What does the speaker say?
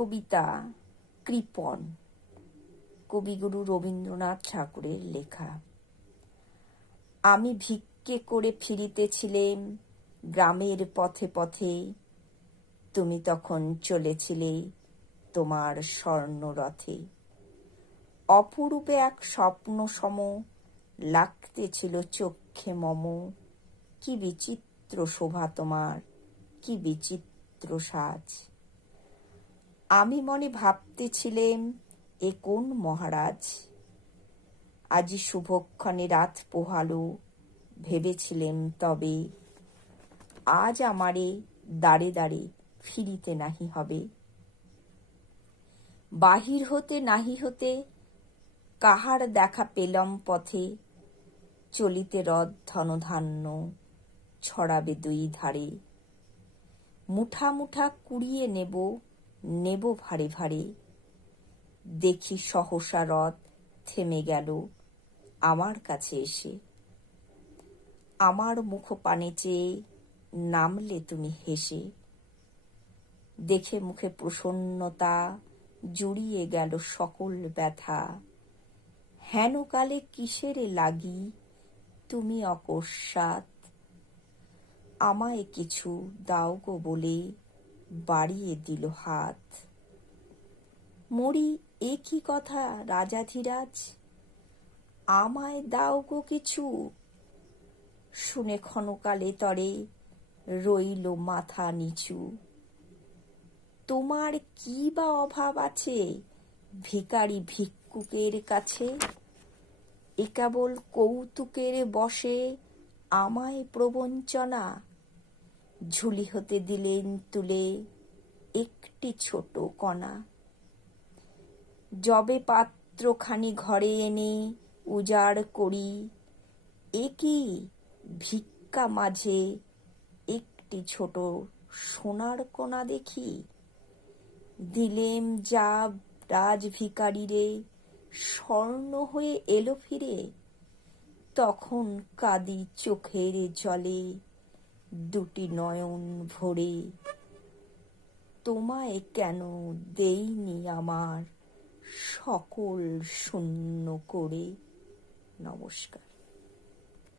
কবিতা কৃপণ, কবিগুরু রবীন্দ্রনাথ ঠাকুরের লেখা। আমি ভিক্ষে করে ফিরিতেছিলেম গ্রামের পথে পথে, তুমি তখন চলেছিলে তোমার স্বর্ণরথে। অপরূপে এক স্বপ্ন সম লাগতেছিল চক্ষে মম। কি বিচিত্র শোভা তোমার, কি বিচিত্র সাজ। আমি মনে ভাবতেছিলেম এ কোন মহারাজ। আজি শুভক্ষণে রাত পোহালো, ভেবেছিলেম তবে আজ আমারে দাঁড়ে দাঁড়ে ফিরিতে নাহি হবে। বাহির হতে নাহি হতে কাহার দেখা পেলাম পথে, চলিতে রথ ধনধান্য ছড়াবে দুই ধারে। মুঠা মুঠা কুড়িয়ে নেব, নেব ভারে ভারে। দেখি সহসা রথ থেমে গেল আমার কাছে এসে। আমার মুখ পানে চেয়ে নামলে তুমি হেসে। দেখে মুখে প্রসন্নতা জুড়িয়ে গেল সকল ব্যথা। হেন কালে কিসেরে লাগি তুমি অকস্মাৎ, আমায় কিছু দাও গো বলে বাড়িয়ে দিল হাত। মরি এ কি কথা রাজাধিরাজ, আমায় দাও গো কিছু। শুনে ক্ষণকালে তরে রইল মাথা নিচু। তোমার কি বা অভাব আছে ভিখারি ভিক্ষুকের কাছে, এ কেবল কৌতুকের বশে আমায় প্রবঞ্চনা। ঝুলি হতে দিলেন তুলে একটি ছোট কণা। যবে পাত্রখানি ঘরে এনে উজাড় করি, এ কি ভিক্ষা মাঝে একটি ছোট সোনার কণা দেখি। দিলেম যা রাজ ভিখারিরে, স্বর্ণ হয়ে এলো ফিরে। তখন কাঁদি চোখের জলে দুটি নয়ন ভরে। তোমায় কেন দেইনি আমার সকল শূন্য করে। নমস্কার।